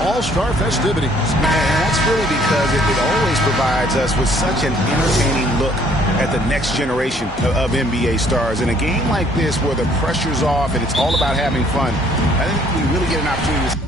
All-Star festivities. And that's really because it always provides us with such an entertaining look at the next generation of NBA stars. In a game like this where the pressure's off and it's all about having fun, I think we really get an opportunity to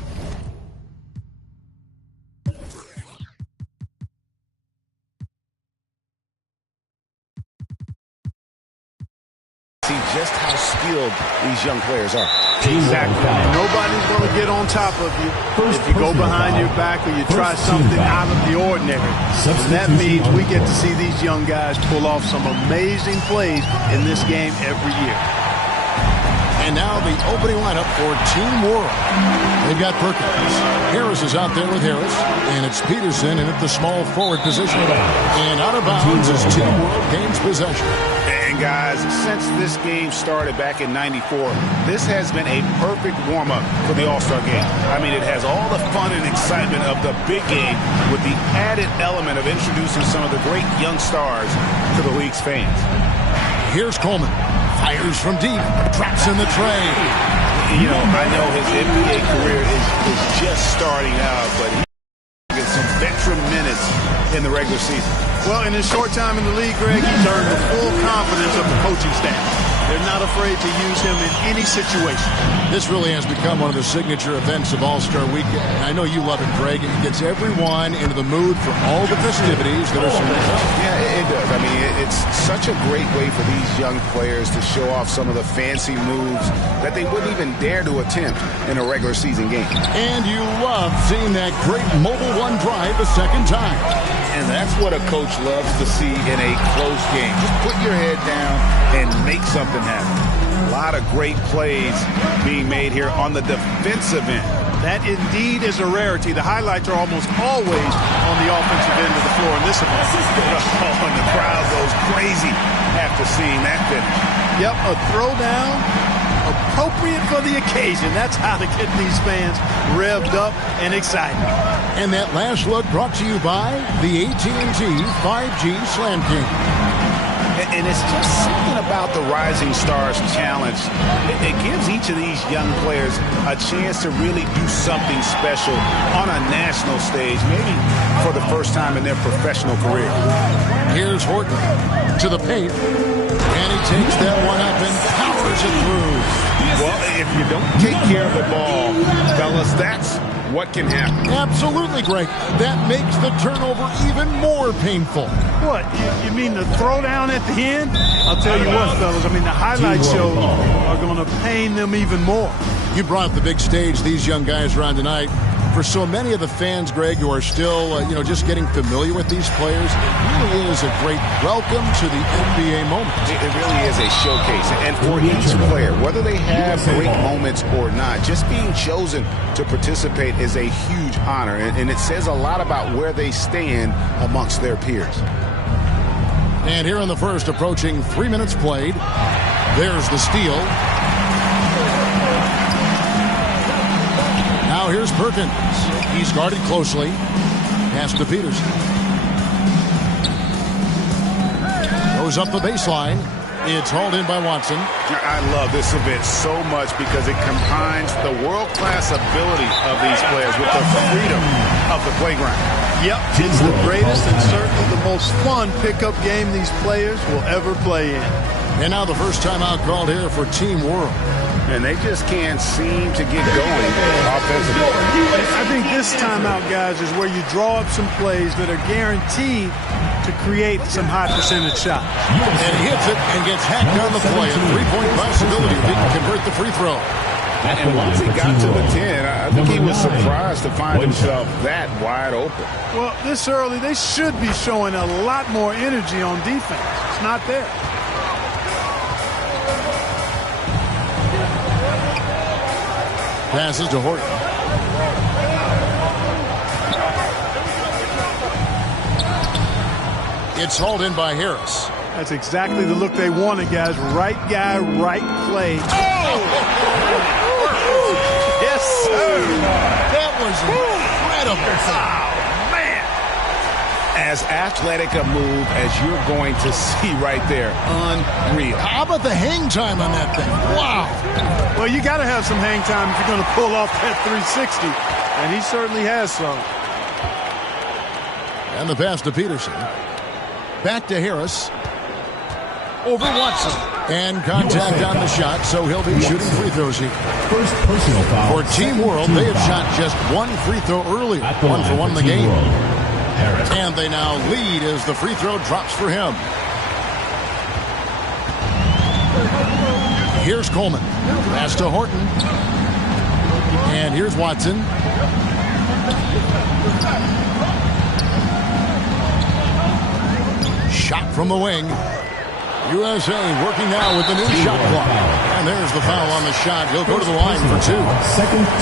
see just how skilled these young players are. Exactly. Nobody's going to get on top of you if you go behind your back or you try something out of the ordinary. And that means we get to see these young guys pull off some amazing plays in this game every year. And now the opening lineup for Team World. They've got Perkins. Harris is out there with Harris. And it's Peterson in at the small forward position. And out of bounds as Team World gains possession. And guys, since this game started back in '94, this has been a perfect warm-up for the All-Star game. I mean, it has all the fun and excitement of the big game with the added element of introducing some of the great young stars to the league's fans. Here's Coleman. Fires from deep. Traps in the tray. You know, I know his NBA career is just starting out, but he gets some veteran minutes in the regular season. Well, in his short time in the league, Greg, he's earned the full confidence of the coaching staff. They're not afraid to use him in any situation. This really has become one of the signature events of All-Star Weekend. I know you love it, Greg. It gets everyone into the mood for all the festivities that are surrounding. Yeah, it does. I mean, it's such a great way for these young players to show off some of the fancy moves that they wouldn't even dare to attempt in a regular season game. And you love seeing that great mobile one drive a second time. And that's what a coach loves to see in a close game. Just put your head down and make something happen. A lot of great plays being made here on the defensive end. That indeed is a rarity. The highlights are almost always on the offensive end of the floor in this event. Oh, and the crowd goes crazy after seeing that finish. Yep, a throwdown appropriate for the occasion. That's how to get these fans revved up and excited. And that last look brought to you by the AT&T 5G Slam King. And it's just something about the Rising Stars Challenge. It gives each of these young players a chance to really do something special on a national stage, maybe for the first time in their professional career. Here's Horton to the paint. And he takes that one up and powers it through. Well, if you don't take care of the ball, fellas, that's what can happen. Absolutely, Greg. That makes the turnover even more painful. What? You mean the throwdown at the end? I'll tell you what, fellas. I mean, the highlight shows are going to pain them even more. You brought up the big stage these young guys are on tonight. For so many of the fans, Greg, who are still, just getting familiar with these players, it really is a great welcome to the NBA moment. It really is a showcase. And for each player, whether they have great moments or not, just being chosen to participate is a huge honor. And it says a lot about where they stand amongst their peers. And here in the first, approaching 3 minutes played, there's the steal. Now here's Perkins. He's guarded closely. Pass to Peterson. Goes up the baseline. It's hauled in by Watson. I love this event so much because it combines the world-class ability of these players with the freedom of the playground. Yep, it's the greatest and certainly the most fun pickup game these players will ever play in. And now the first timeout called here for Team World. And they just can't seem to get going offensively. I think this timeout, guys, is where you draw up some plays that are guaranteed to create some high percentage shots. And he hits it and gets hacked on the play. A three-point possibility if he can convert the free throw. And once he got to the 10, I think he was surprised to find himself that wide open. Well, this early, they should be showing a lot more energy on defense. It's not there. Passes to Horton. It's hauled in by Harris. That's exactly the look they wanted, guys. Right guy, right play. Oh! Yes, sir. That was incredible. Oh, man. As athletic a move as you're going to see right there. Unreal. How about the hang time on that thing? Wow. Well, you got to have some hang time if you're going to pull off that 360, and he certainly has some. And the pass to Peterson. Back to Harris. Over Watson. And contact on the shot, so he'll be shooting free throws here. First personal foul. For Team World, they have shot just one free throw earlier. 1 for 1 in the game. And they now lead as the free throw drops for him. Here's Coleman. Pass to Horton. And here's Watson. Shot from the wing. USA working now with the new shot clock. And there's the foul on the shot. He'll go to the line for 2.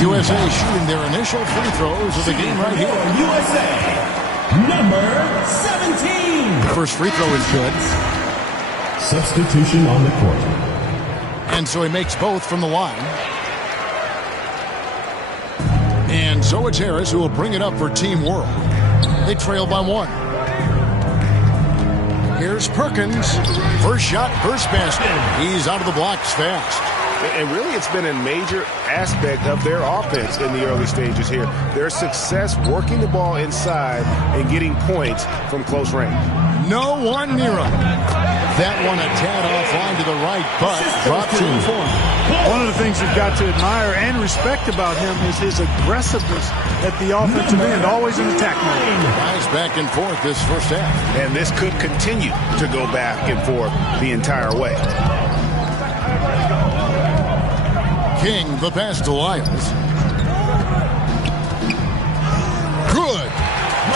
USA shooting their initial free throws of the game right here. USA, number 17. First free throw is good. Substitution on the court. And so he makes both from the line. And so it's Harris who will bring it up for Team World. They trail by 1. Here's Perkins. First shot, first basket. He's out of the blocks fast. And really, it's been a major aspect of their offense in the early stages here. Their success working the ball inside and getting points from close range. No one near him. That one a tad offline to the right, but drops in for him. One of the things you've got to admire and respect about him is his aggressiveness at the offensive end, always in attack mode. Guys back and forth this first half. And this could continue to go back and forth the entire way. King, the pass to Lyles. Good.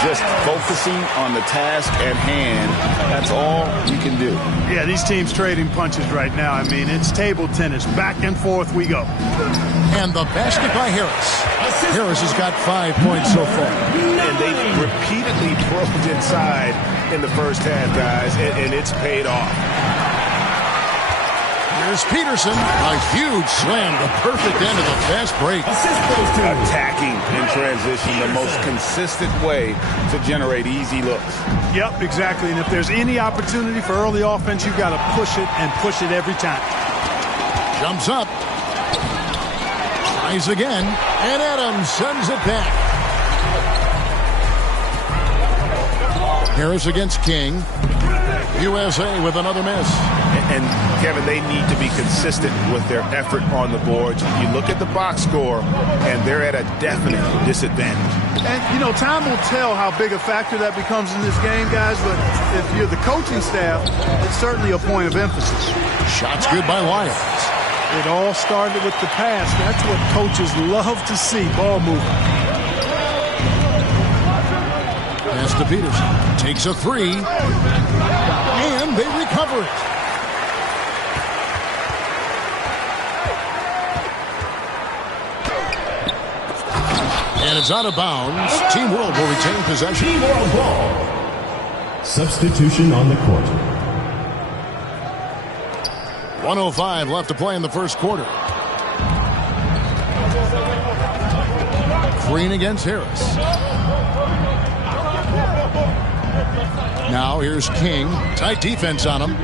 Just focusing on the task at hand. That's all you can do. Yeah, these teams trading punches right now. I mean, it's table tennis. Back and forth we go. And the basket by Harris. Harris has got 5 points so far. And they repeatedly probed inside in the first half, guys, and it's paid off. Here's Peterson. A huge slam, the perfect end of the fast break. Attacking in transition, the most consistent way to generate easy looks. Yep, exactly. And if there's any opportunity for early offense, you've got to push it and push it every time. Jumps up. Tries again. And Adams sends it back. Harris against King. USA with another miss. And Kevin, they need to be consistent with their effort on the boards. You look at the box score, and they're at a definite disadvantage. And, you know, time will tell how big a factor that becomes in this game, guys, but if you're the coaching staff, it's certainly a point of emphasis. Shots good by Lyles. It all started with the pass. That's what coaches love to see, ball movement. Pass to Peterson. Takes a 3. And they recover it. And it's out of bounds. Team World will retain possession. Team World ball. Substitution on the court. 1:05 left to play in the first quarter. Green against Harris. Now here's King. Tight defense on him.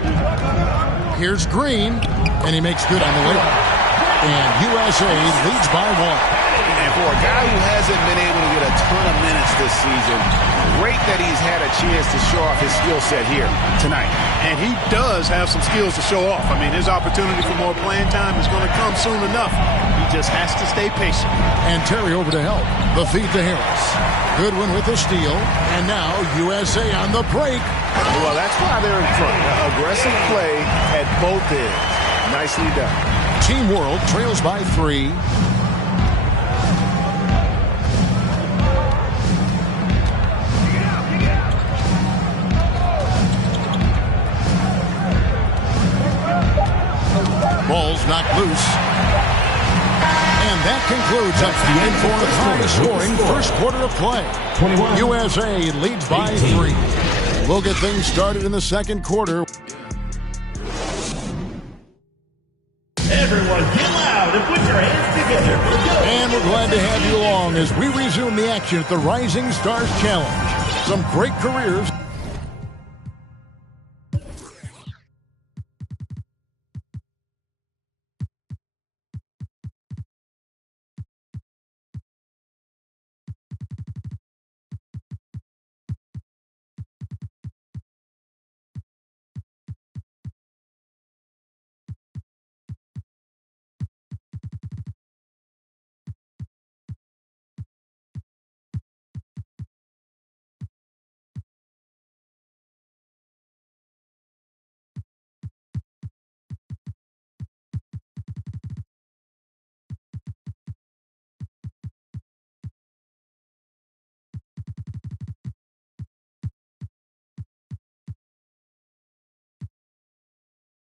Here's Green. And he makes good on the layup. And USA leads by 1. And for a guy who hasn't been able to get a ton of minutes this season, great that he's had a chance to show off his skill set here tonight. And he does have some skills to show off. I mean, his opportunity for more playing time is going to come soon enough. He just has to stay patient. And Terry over to help. The feed to Harris. Goodwin with the steal. And now USA on the break. Well, that's why they're in front. Aggressive play at both ends. Nicely done. Team World trails by 3. Ball's knocked loose. And that concludes up the end for the high-scoring first quarter of play. USA leads by 3. We'll get things started in the second quarter. Everyone get loud and put your hands together. And we're glad to have you along as we resume the action at the Rising Stars Challenge. some great careers.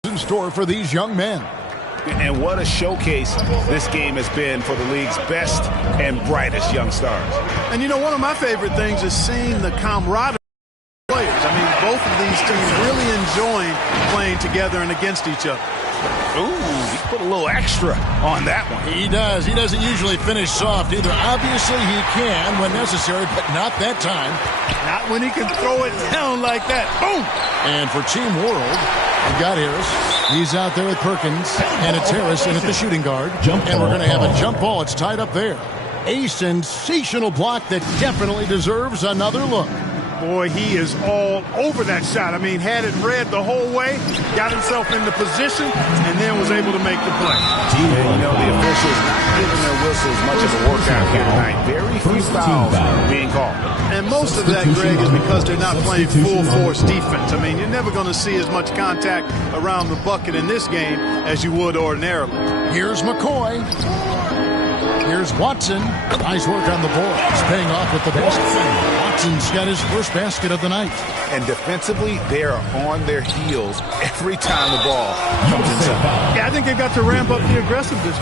In store for these young men. And what a showcase this game has been for the league's best and brightest young stars. And, you know, one of my favorite things is seeing the camaraderie of players. I mean, both of these teams really enjoying playing together and against each other. Ooh, he put a little extra on that one. He does. He doesn't usually finish soft either. Obviously, he can when necessary, but not that time. Not when he can throw it down like that. Boom! And for Team World, we've got Harris. He's out there with Perkins, and it's Harris in at the shooting guard. And we're going to have a jump ball. It's tied up there. A sensational block that definitely deserves another look. Boy, he is all over that shot. I mean, had it read the whole way, got himself into position, and then was able to make the play. And, you know, the officials not giving their whistles much of a workout here tonight. Very few fouls being called. And most of that, Greg, is because they're not playing full-force defense. I mean, you're never going to see as much contact around the bucket in this game as you would ordinarily. Here's McCoy. Here's Watson. Nice work on the boards, paying off with the basket. Watson's got his first basket of the night. And defensively, they are on their heels every time the ball comes inside. Yeah, I think they've got to ramp up the aggressiveness.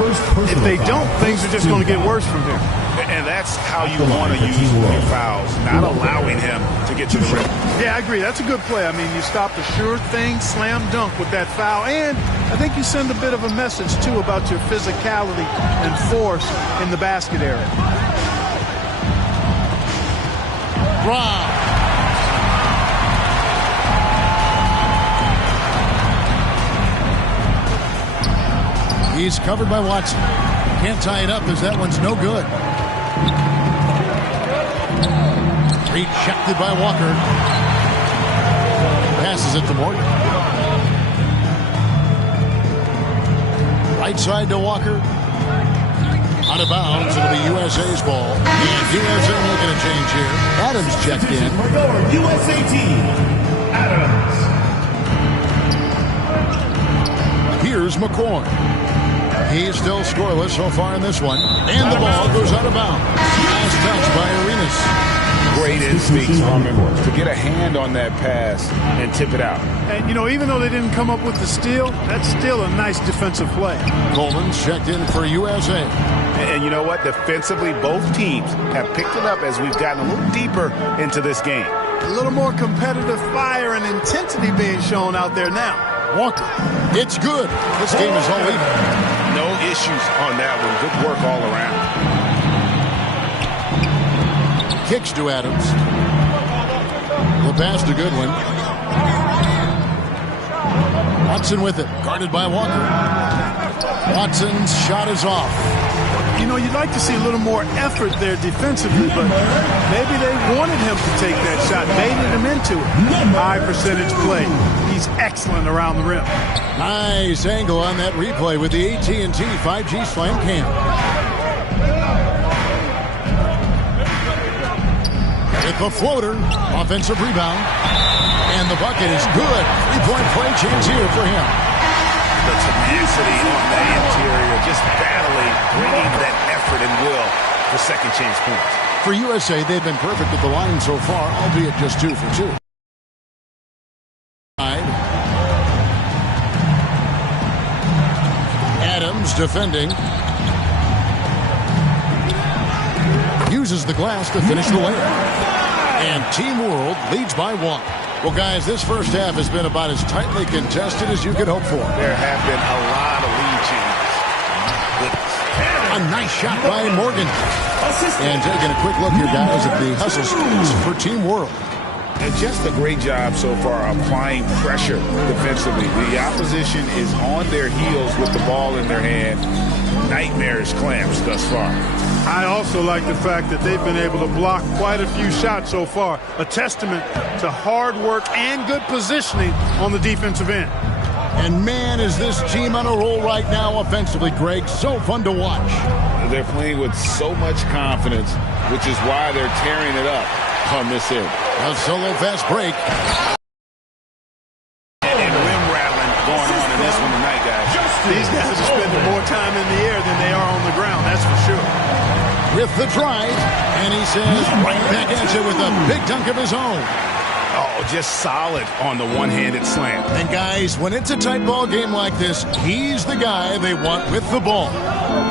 If they don't, things are just going to get worse from here. And that's how you want to use your fouls, not allowing him to get to the rim. Yeah, I agree. That's a good play. I mean, you stop the sure thing, slam dunk with that foul. And I think you send a bit of a message, too, about your physicality and force in the basket area. Brown. He's covered by Watson. Can't tie it up as that one's no good. Rejected by Walker. Passes it to Morgan. Right side to Walker. Out of bounds. It'll be USA's ball. And USA making a change here. Adams checked in. USA team, Adams. Here's McCoy. He's still scoreless so far in this one. And the ball goes out of bounds. Last touch by Arenas. Great instincts from him to get a hand on that pass and tip it out. And, you know, even though they didn't come up with the steal, that's still a nice defensive play. Coleman's checked in for USA. And you know what? Defensively, both teams have picked it up as we've gotten a little deeper into this game. A little more competitive fire and intensity being shown out there now. Walker. It's good. This game is all even. No issues on that one. Good work all around. Kicks to Adams. The pass to Goodwin. Watson with it. Guarded by Walker. Watson's shot is off. You know, you'd like to see a little more effort there defensively, but maybe they wanted him to take that shot, baited him into it. High percentage play. He's excellent around the rim. Nice angle on that replay with the AT&T 5G Slam Cam. With the floater, offensive rebound, and the bucket is good. Three-point play chance here for him. The tenacity on that interior, just battling, bringing that effort and will for second chance points. For USA, they've been perfect at the line so far, albeit just 2 for 2. Adams defending. Uses the glass to finish the layup. And Team World leads by 1. Well, guys, this first half has been about as tightly contested as you could hope for. There have been a lot of lead changes. A nice shot by Morgan. And taking a quick look here, guys, at the hustle stats for Team World. And just a great job so far applying pressure defensively. The opposition is on their heels with the ball in their hand. Nightmarish clamps thus far. I also like the fact that they've been able to block quite a few shots so far. A testament to hard work and good positioning on the defensive end. And man, is this team on a roll right now offensively, Greg. So fun to watch. They're playing with so much confidence, which is why they're tearing it up on this end. A solo fast break. And rim rattling going on in this one tonight, guys. These guys are spending more time in the air than they are on the ground, that's for sure. With the drive, and he says right back at you with a big dunk of his own. Oh, just solid on the one-handed slam. And guys, when it's a tight ball game like this, he's the guy they want with the ball.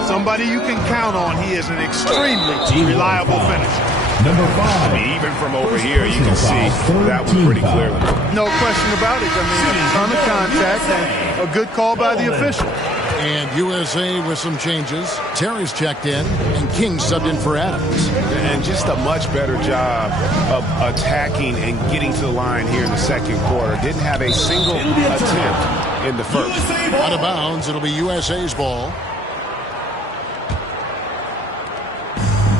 Somebody you can count on. He is an extremely reliable finisher. Number 5. Even from over here, you can see that one pretty clearly. No question about it. I mean, a ton of contact and a good call by the official. And USA with some changes. Terry's checked in, and King subbed in for Adams. And just a much better job of attacking and getting to the line here in the second quarter. Didn't have a single attempt in the first. Out of bounds, it'll be USA's ball.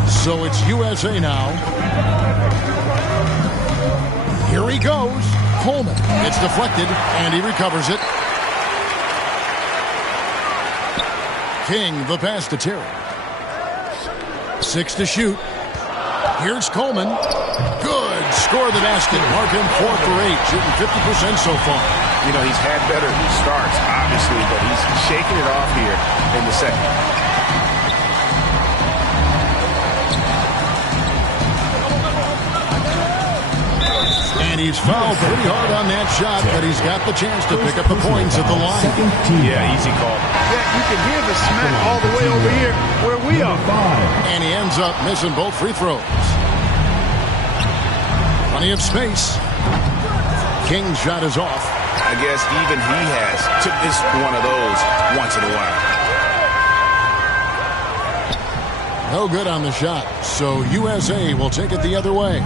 So it's USA now. Here he goes. Coleman. It's deflected, and he recovers it. King, the pass to Terry. 6 to shoot. Here's Coleman. Good. Score the basket. Mark him 4 for 8. Shooting 50% so far. You know, he's had better starts, obviously, but he's shaking it off here in the second. And he's fouled pretty hard on that shot, but he's got the chance to pick up the points at the line. Yeah, easy call. Yeah, you can hear the smack all the way over here where we are. And he ends up missing both free throws. Plenty of space. King's shot is off. I guess even he has to miss one of those once in a while. No good on the shot, so USA will take it the other way.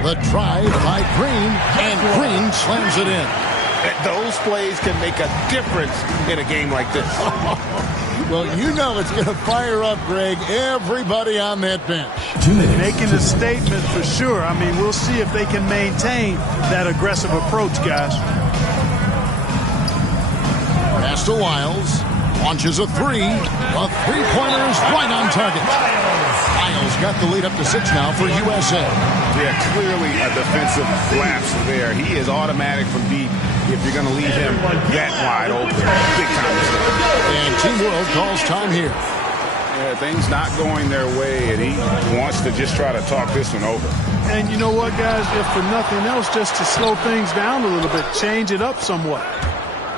The drive by Green, and Green slams it in. Those plays can make a difference in a game like this. Well, you know it's going to fire up, Greg, everybody on that bench. 2 minutes. Making a statement for sure. I mean, we'll see if they can maintain that aggressive approach, guys. Pass to Wiles. Launches a three. A three-pointer is right on target. Wiles got the lead up to 6 now for USA. Yeah, clearly a defensive lapse there. He is automatic from deep if you're going to leave him that wide open. Big time mistake. And Team World calls time here. Yeah, things not going their way, and he wants to just try to talk this one over. And you know what, guys? If for nothing else, just to slow things down a little bit, change it up somewhat.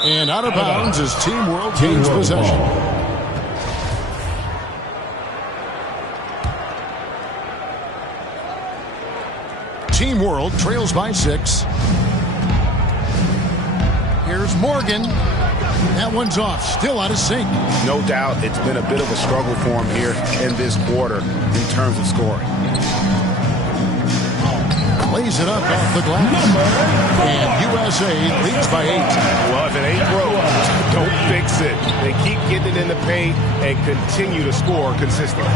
And out of bounds as Team World gains possession. Team World trails by 6. Here's Morgan. That one's off. Still out of sync. No doubt it's been a bit of a struggle for him here in this quarter in terms of scoring. Lays it up off the glass. And USA leads by 8. Well, if it ain't broke, don't fix it. They keep getting it in the paint and continue to score consistently.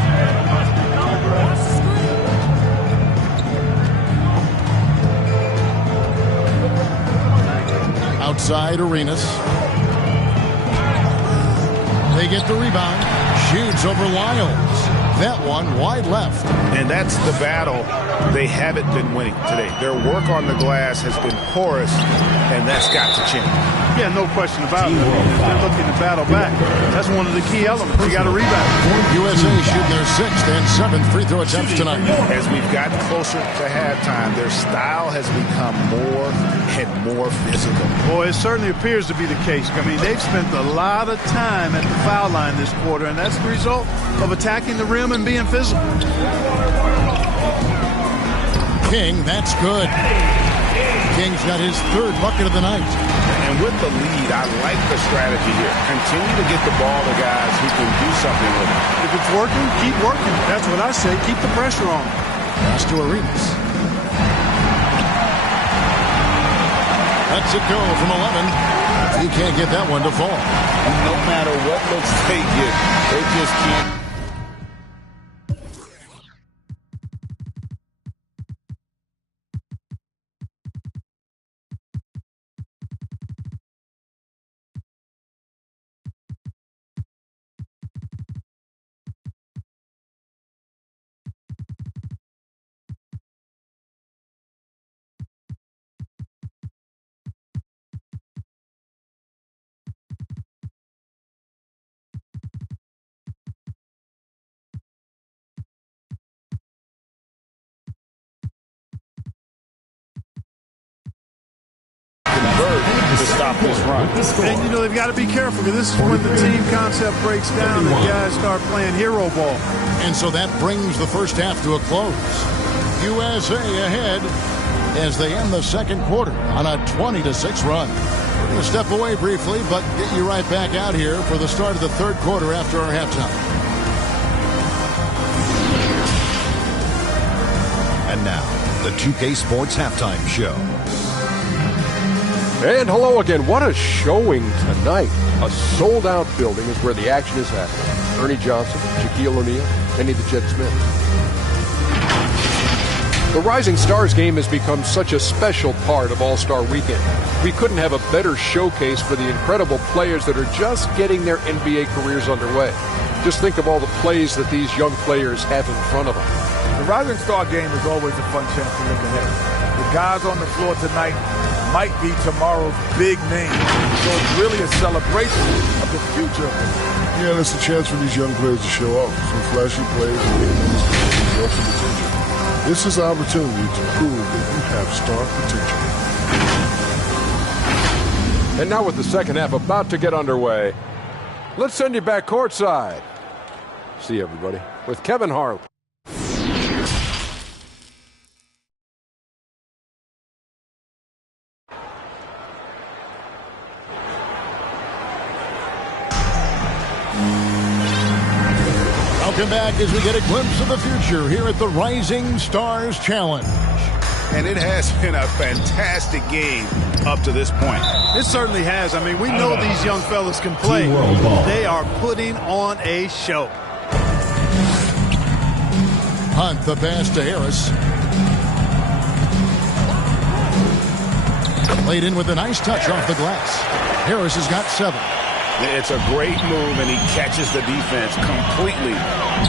Outside Arenas. They get the rebound. Shoots over Lyles. That one wide left. And that's the battle they haven't been winning today. Their work on the glass has been porous, and that's got to change. Yeah, no question about it. They're looking to battle back. That's one of the key elements. You got to rebound. USA shooting their 6th and 7th free throw attempts tonight. As we've gotten closer to halftime, their style has become more and more physical. Boy, it certainly appears to be the case. I mean, they've spent a lot of time at the foul line this quarter, and that's the result of attacking the rim and being physical. King, that's good. King's got his 3rd bucket of the night. And with the lead, I like the strategy here. Continue to get the ball to guys who can do something with it. If it's working, keep working. That's what I say. Keep the pressure on. Pass to Arenas. Lets it go from 11. He can't get that one to fall. No matter what looks they get, they just can't. To stop this run. And, you know, they've got to be careful because this is when the team concept breaks down and guys start playing hero ball. And so that brings the first half to a close. USA ahead as they end the second quarter on a 20-6 run. We're going to step away briefly, but get you right back out here for the start of the third quarter after our halftime. And now, the 2K Sports Halftime Show. And hello again. What a showing tonight. A sold-out building is where the action is happening. Ernie Johnson, Shaquille O'Neal, Kenny the Jet Smith. The Rising Stars game has become such a special part of All-Star Weekend. We couldn't have a better showcase for the incredible players that are just getting their NBA careers underway. Just think of all the plays that these young players have in front of them. The Rising Star game is always a fun chance to look ahead. The guys on the floor tonight might be tomorrow's big name. So it's really a celebration of the future. Yeah, it's a chance for these young players to show off some flashy plays and get results and potential. This is an opportunity to prove that you have star potential. And now with the second half about to get underway, let's send you back courtside. See you, everybody, with Kevin Harlan. Welcome back as we get a glimpse of the future here at the Rising Stars Challenge. And it has been a fantastic game up to this point. It certainly has. I mean, we know these young fellas can play. They are putting on a show. Hunt the pass to Harris. Laid in with a nice touch off the glass. Harris has got 7. It's a great move, and he catches the defense completely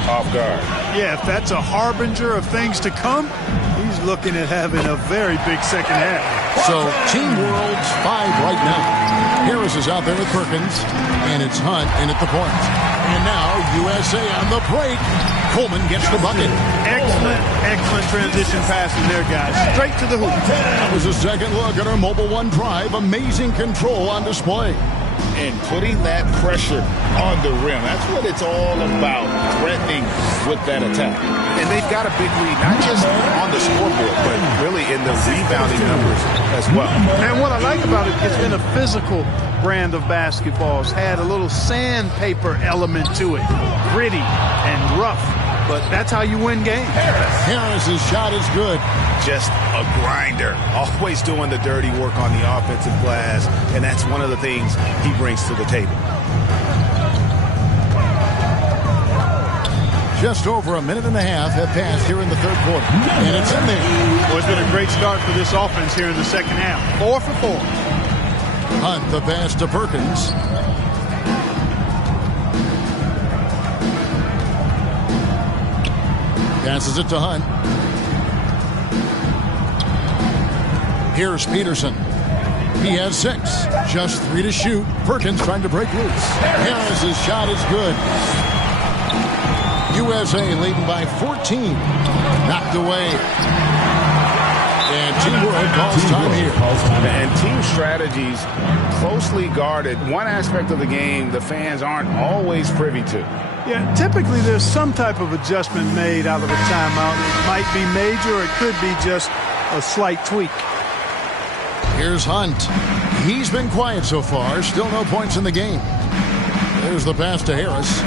off guard. Yeah, if that's a harbinger of things to come, he's looking at having a very big second half. So, Team World's 5 right now. Harris is out there with Perkins, and it's Hunt in at the point. And now, USA on the break. Coleman gets the bucket. Excellent transition passing there, guys. Straight to the hoop. That was a second look at our Mobile One drive. Amazing control on display. And putting that pressure on the rim. That's what it's all about, threatening with that attack. And they've got a big lead, not just on the scoreboard, but really in the rebounding numbers as well. And what I like about it, it's been a physical brand of basketball. It's had a little sandpaper element to it. Gritty and rough. But that's how you win games. Harris's shot is good. Just a grinder. Always doing the dirty work on the offensive glass. And that's one of the things he brings to the table. Just over a minute and a half have passed here in the third quarter. And it's in there. Well, it's been a great start for this offense here in the second half. 4 for 4. Hunt the pass to Perkins. Passes it to Hunt. Here's Peterson. He has 6. Just 3 to shoot. Perkins trying to break loose. Harris's shot is good. USA leading by 14. Knocked away. And Team World calls time here. And team strategies closely guarded. One aspect of the game the fans aren't always privy to. Yeah, typically there's some type of adjustment made out of a timeout. It might be major, or it could be just a slight tweak. Here's Hunt. He's been quiet so far. Still no points in the game. There's the pass to Harris.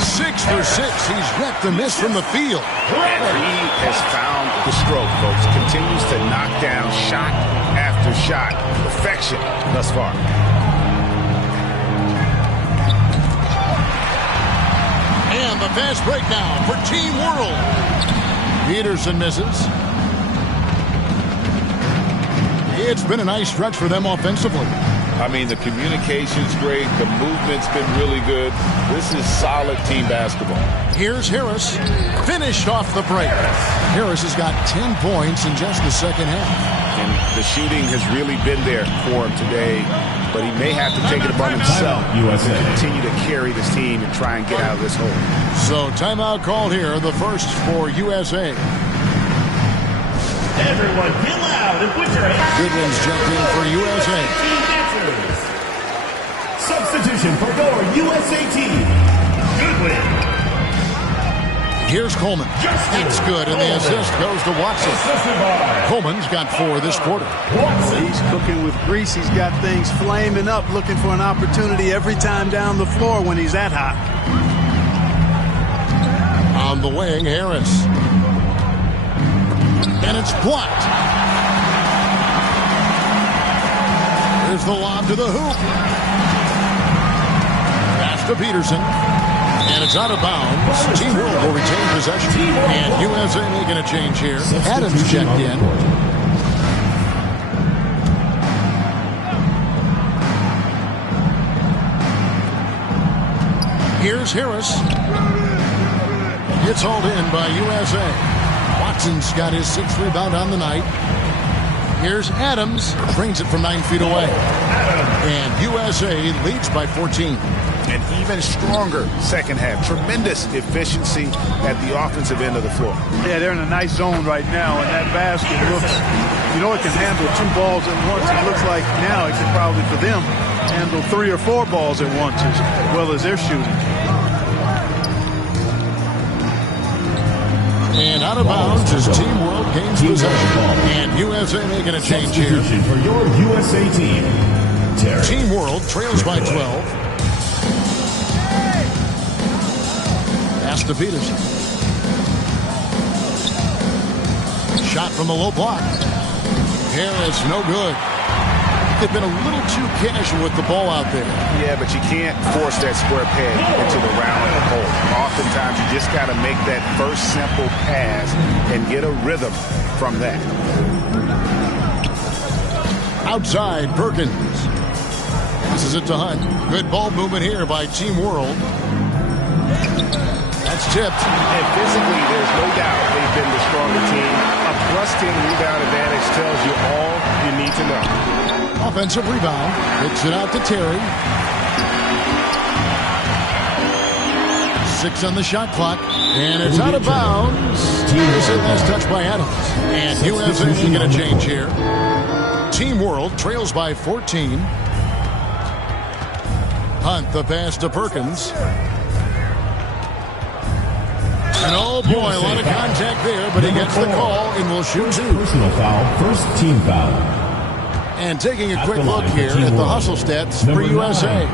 6 for 6. He's yet to miss from the field. And he has found the stroke, folks. Continues to knock down shot after shot. Perfection thus far. And the fast break now for Team World. Peterson misses. It's been a nice stretch for them offensively. I mean, the communication's great. The movement's been really good. This is solid team basketball. Here's Harris. Finished off the break. Harris has got 10 points in just the second half. And the shooting has really been there for him today. But he may have to take it upon himself to continue to carry this team and try and get out of this hole. So timeout called here. The first for USA. Everyone get loud and put your hands. Goodwin's jumped in for USA. Substitution for your USA team. Goodwin. Here's Coleman. That's good, and the assist goes to Watson. Coleman's got 4 this quarter. He's cooking with grease. He's got things flaming up, looking for an opportunity every time down the floor when he's that hot. On the wing, Harris. And it's blocked. There's the lob to the hoop. Pass to Peterson. And it's out of bounds. Team World will retain possession. And USA making a change here. Adams checked in. Here's Harris. It's hauled in by USA. Watson's got his 6th rebound on the night. Here's Adams. Brings it from 9 feet away. And USA leads by 14. An even stronger second half. Tremendous efficiency at the offensive end of the floor. Yeah, they're in a nice zone right now, and that basket looks, it can handle 2 balls at once. It looks like now it can probably, for them, handle 3 or 4 balls at once as well as they're shooting. And out of bounds as Team World gains possession. And USA making a change here. For your USA team. Team World trails by 12. Pass to Peterson. Shot from the low block. Harris, no good. They've been a little too casual with the ball out there. Yeah, but you can't force that square peg into the round of the hole. Oftentimes, you just got to make that first simple pass and get a rhythm from that. Outside, Perkins. Passes it to Hunt. Good ball movement here by Team World. That's tipped. And physically, there's no doubt they've been the stronger team. A +10 rebound advantage tells you all you need to know. Offensive rebound. Kicks it out to Terry. 6 on the shot clock. And it's out of bounds. Peterson has touched by Adams. And USA making a change here. Team World trails by 14. Hunt the pass to Perkins. And oh boy, a lot of contact there, but he gets the call and will shoot 2. Personal foul, first team foul. And taking a quick look here at the hustle stats for USA.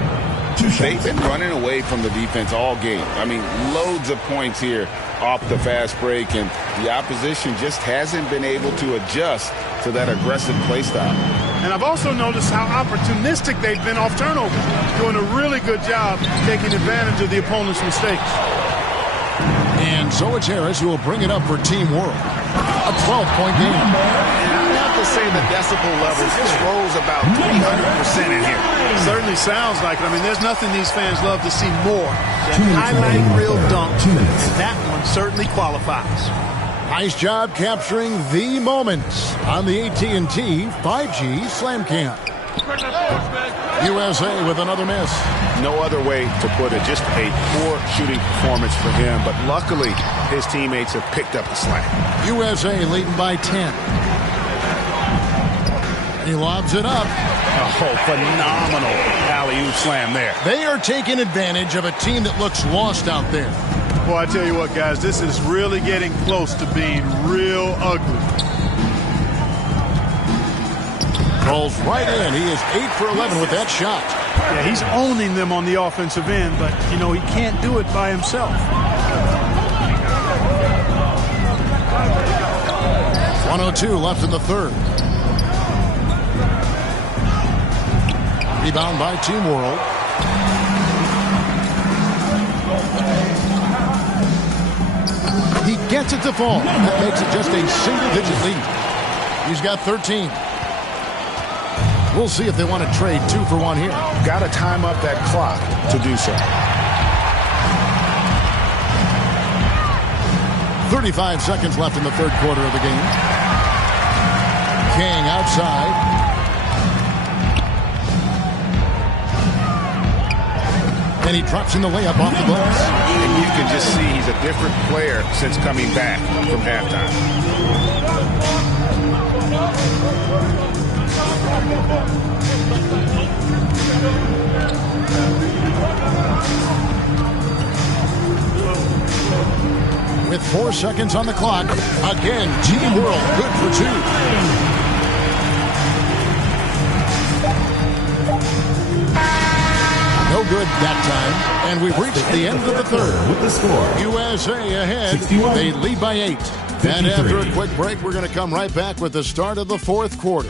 They've been running away from the defense all game. I mean, loads of points here off the fast break, and the opposition just hasn't been able to adjust to that aggressive play style. And I've also noticed how opportunistic they've been off turnovers, doing a really good job taking advantage of the opponent's mistakes. And so it's Harris who will bring it up for Team World. A 12-point game. And I have to say the decibel level just rose about 300% in here. Certainly sounds like it. I mean, there's nothing these fans love to see more than highlight reel dunks. And that one certainly qualifies. Nice job capturing the moments on the AT&T 5G Slam Cam. USA with another miss. No other way to put it. Just a poor shooting performance for him. But luckily, his teammates have picked up the slack. USA leading by 10. He lobs it up. Oh, phenomenal alley-oop slam there. They are taking advantage of a team that looks lost out there. Boy, I tell you what, guys, this is really getting close to being real ugly. Rolls right in. He is 8 for 11 with that shot. Yeah, he's owning them on the offensive end, but, you know, he can't do it by himself. 1:02 left in the third. Rebound by Team World. He gets it to fall. That makes it just a single-digit lead. He's got 13. We'll see if they want to trade 2 for 1 here. Got to time up that clock to do so. 35 seconds left in the third quarter of the game. King outside. And he drops in the layup off the glass. And you can just see he's a different player since coming back from halftime. With 4 seconds on the clock, again, Team World good for 2. No good that time, and we've reached the end of the third. With the score, USA ahead. 61, they lead by 8. 53. And after a quick break, we're going to come right back with the start of the fourth quarter.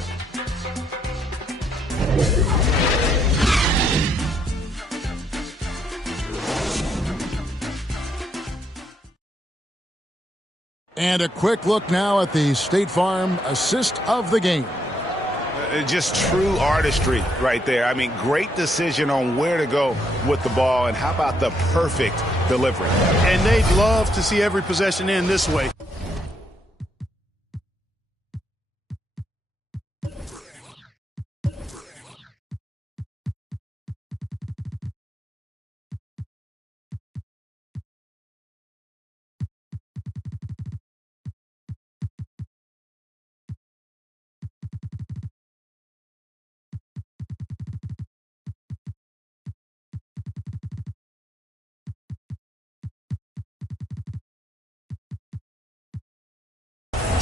And a quick look now at the State Farm assist of the game. Just true artistry right there. I mean, great decision on where to go with the ball, and how about the perfect delivery? And they'd love to see every possession end this way.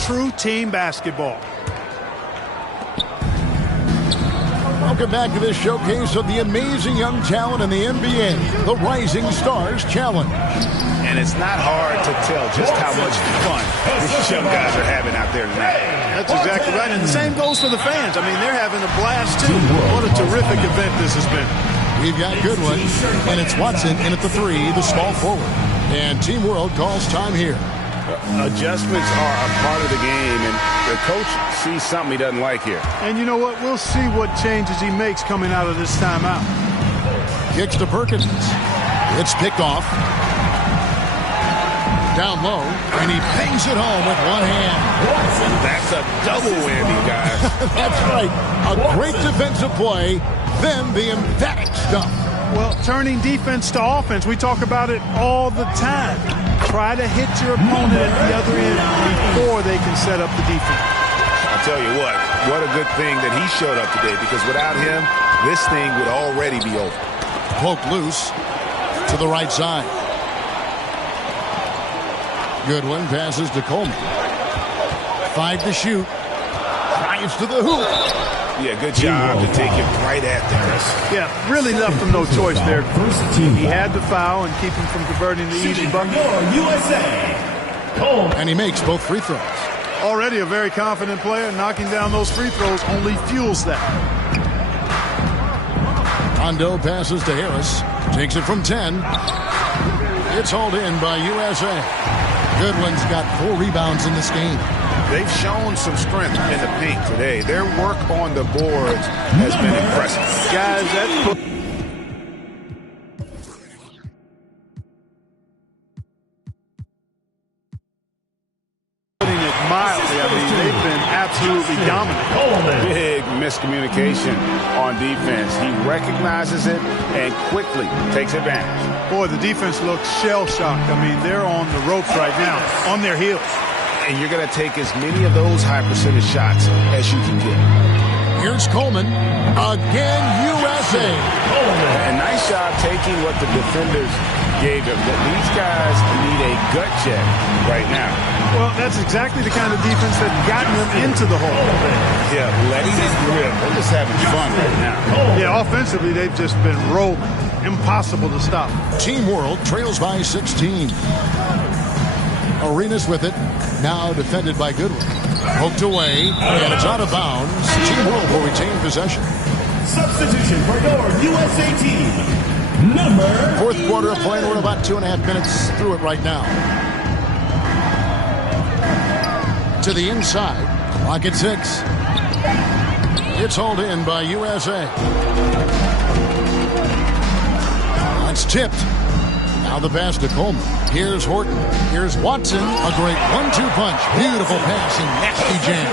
True team basketball. Welcome back to this showcase of the amazing young talent in the NBA, the Rising Stars Challenge. And it's not hard to tell just how much fun these young guys are having out there tonight. That's exactly right. And the same goes for the fans. I mean, they're having a blast, too. What a terrific event this has been. We've got Goodwin, and it's Watson in at the 3, the small forward. And Team World calls time here. Adjustments are a part of the game, and the coach sees something he doesn't like here. And you know what? We'll see what changes he makes coming out of this timeout. Kicks to Perkins. It's picked off. Down low, and he bangs it home with one hand. That's a double whammy, guys. That's right. A great defensive play, then the emphatic stuff. Well, turning defense to offense, we talk about it all the time. Try to hit your opponent at the other end before they can set up the defense. I'll tell you what a good thing that he showed up today, because without him, this thing would already be over. Poked loose to the right side. Goodwin passes to Coleman. 5 to shoot. Drives to the hoop. Yeah, good job to take it right at the Chris. Yeah, really left him no choice there. He had to foul and keep him from converting the easy bucket. And he makes both free throws. Already a very confident player. Knocking down those free throws only fuels that. Rondo passes to Harris. Takes it from 10. It's hauled in by USA. Goodwin's got 4 rebounds in this game. They've shown some strength in the paint today. Their work on the boards has been impressive. Guys, that's... putting it mildly. I mean, they've been absolutely dominant. Big miscommunication on defense. He recognizes it and quickly takes advantage. Boy, the defense looks shell-shocked. I mean, they're on the ropes right now, on their heels. And you're going to take as many of those high-percentage shots as you can get. Here's Coleman. Again, USA. And nice nice job taking what the defenders gave him. These guys need a gut check right now. Well, that's exactly the kind of defense that got them into the hole. Yeah, letting it rip. They're just having fun right now. Yeah, offensively, they've just been rolling. Impossible to stop. Team World trails by 16. Arenas with it. Now defended by Goodwin. Poked away, and it's out of bounds. Team World will retain possession. Substitution for your USA team. Number Fourth quarter of play. We're about 2.5 minutes through it right now. To the inside. Clock at 6. It's hauled in by USA. It's tipped. Now the pass to Coleman. Here's Horton. Here's Watson. A great 1-2 punch. Beautiful pass and nasty jam.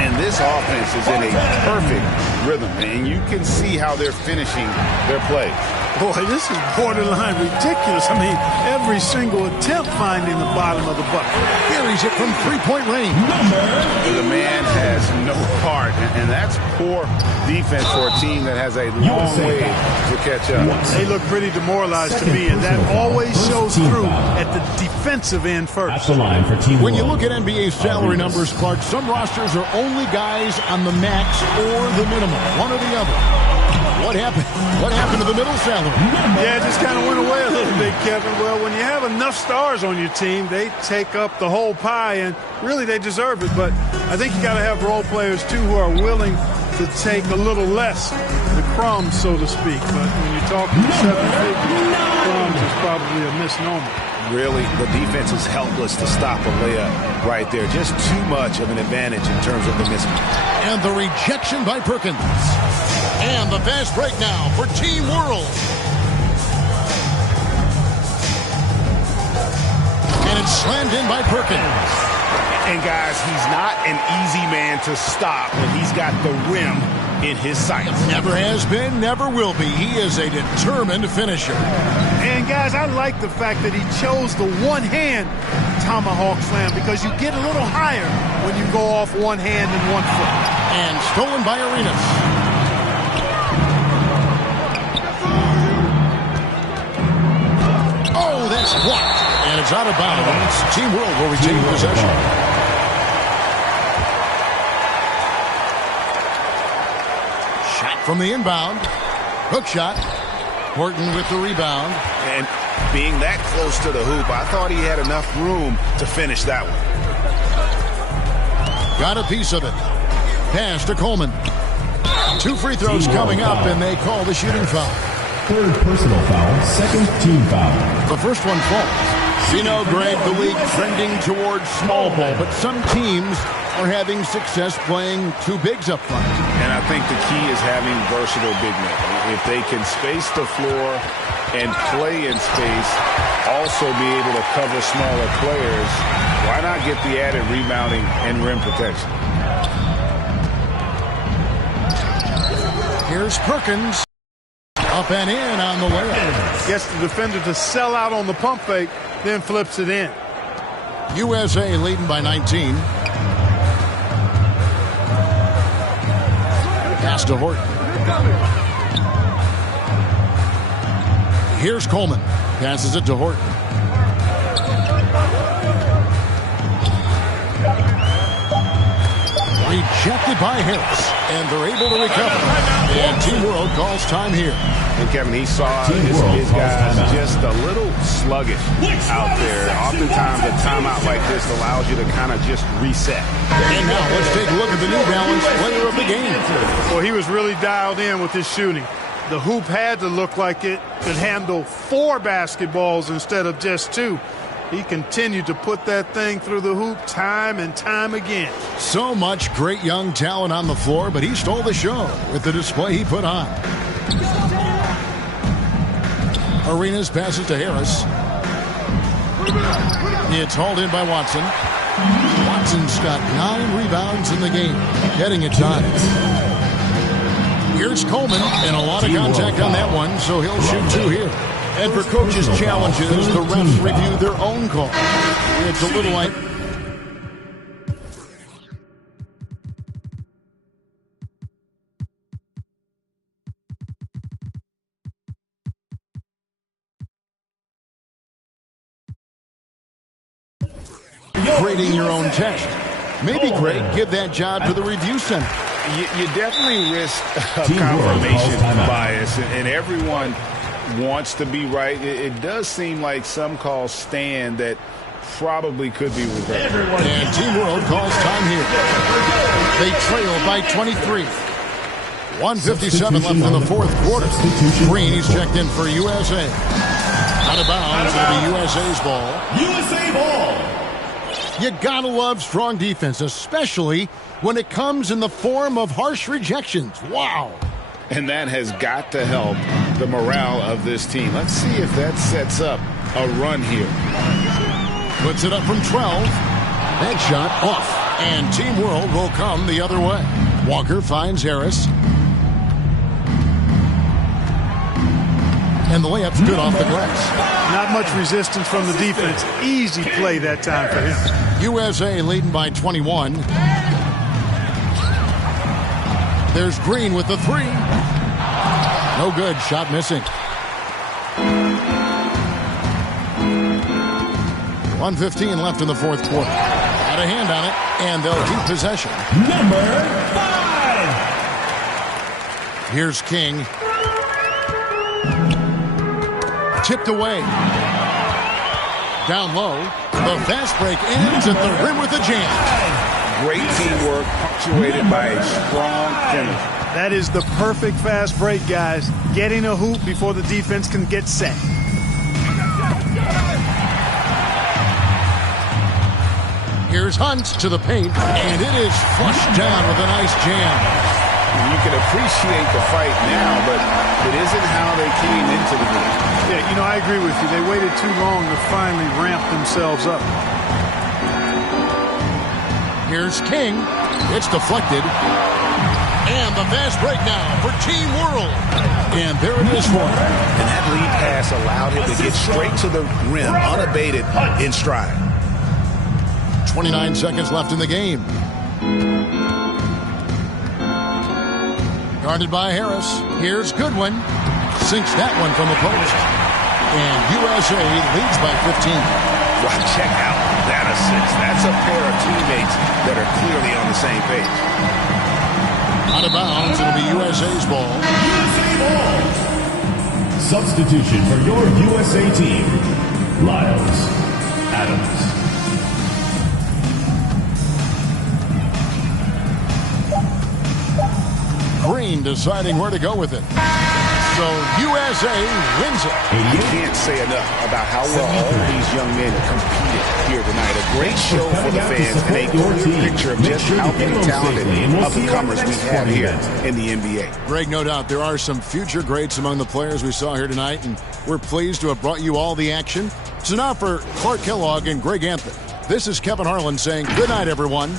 And this offense is in a perfect rhythm, and you can see how they're finishing their play. Boy, this is borderline ridiculous. I mean, every single attempt finding the bottom of the bucket. Here he's hit from three-point range. The man has no heart, and that's poor defense for a team that has a long way to catch up. They look pretty demoralized to me, and that always shows through at the defensive end first. At the line for Team When you World. look at NBA salary numbers, Clark, some rosters are only guys on the max or the minimum, one or the other. What happened? What happened to the middle salary? Yeah, it just kind of went away a little bit, Kevin. Well, when you have enough stars on your team, they take up the whole pie, and really they deserve it. But I think you got to have role players, too, who are willing to take a little less, the crumbs, so to speak. But when you're talking 7 figures, crumbs is probably a misnomer. Really, the defense is helpless to stop a layup right there. Just too much of an advantage in terms of the mismatch. And the rejection by Perkins. And the fast break now for Team World. And it's slammed in by Perkins. And guys, he's not an easy man to stop when he's got the rim in his sights. Never has been, never will be. He is a determined finisher. And guys, I like the fact that he chose the one-hand tomahawk slam because you get a little higher when you go off one hand and 1 foot. And stolen by Arenas. Oh, that's blocked. And it's out of bounds. Team World will retain possession. Shot from the inbound. Hook shot. Horton with the rebound. And being that close to the hoop, I thought he had enough room to finish that one. Got a piece of it. Pass to Coleman. 2 free throws coming up, and they call the shooting foul. Third personal foul, second team foul. The first one falls. You know, Greg, the league trending towards small ball, but some teams are having success playing 2 bigs up front. And I think the key is having versatile big men. If they can space the floor and play in space, also be able to cover smaller players, why not get the added rebounding and rim protection? Here's Perkins. Up and in on the layup. Gets the defender to sell out on the pump fake, then flips it in. USA leading by 19. Pass to Horton. Here's Coleman. Passes it to Horton. Rejected by Harris. And they're able to recover. And Team World calls time here. And Kevin, he saw his guys just a little sluggish out there. Oftentimes a timeout like this allows you to kind of just reset. And now let's take a look at the New Balance player of the game. Well, he was really dialed in with his shooting. The hoop had to look like it could handle 4 basketballs instead of just 2. He continued to put that thing through the hoop time and time again. So much great young talent on the floor, but he stole the show with the display he put on. Arenas passes to Harris. It's hauled in by Watson. Watson's got 9 rebounds in the game. Getting it done. Here's Coleman, and a lot of contact on that one, so he'll shoot 2 here. And for coaches' challenges, the refs review their own call. It's a little like creating your own test. Maybe, Greg, give that job to the review center. You definitely risk a confirmation bias, and everyone wants to be right. It does seem like some calls stand that probably could be reversed. And Team World calls time here. They trail by 23. 1:57 left in the fourth quarter. Green, he's checked in for USA. Out of bounds, it'll be USA's ball. USA ball. You gotta love strong defense, especially when it comes in the form of harsh rejections. Wow. And that has got to help the morale of this team. Let's see if that sets up a run here. Puts it up from 12. That shot off. And Team World will come the other way. Walker finds Harris. And the layup's good off the glass. Not much resistance from the defense. Easy play that time for him. USA leading by 21. There's Green with the three. No good. Shot missing. 1:15 left in the fourth quarter. Had a hand on it, and they'll keep possession. Number 5. Here's King. Tipped away. Down low. The fast break ends at the rim with a jam. Great teamwork punctuated by a strong finish. That is the perfect fast break, guys. Getting a hoop before the defense can get set. Here's Hunt to the paint, and it is flushed down with a nice jam. You can appreciate the fight now, but it isn't how they came into the game. Yeah, you know, I agree with you. They waited too long to finally ramp themselves up. Here's King. It's deflected. And the fast break now for Team World. And there it is for him. And that lead pass allowed him to get straight to the rim, unabated, in stride. 29 seconds left in the game. Guarded by Harris. Here's Goodwin. Sinks that one from the post. And USA leads by 15. Wow, check out that assist. That's a pair of teammates that are clearly on the same page. Out of bounds, it'll be USA's ball. USA ball. Substitution for your USA team. Lyles Adams. Green deciding where to go with it. So USA wins it. You can't say enough about how well all these young men competed here tonight. A great show for the fans and a clear picture of just how many talented up-and-comers we have here in the NBA. Greg, no doubt there are some future greats among the players we saw here tonight, and we're pleased to have brought you all the action. So now for Clark Kellogg and Greg Anthony, this is Kevin Harlan saying good night, everyone.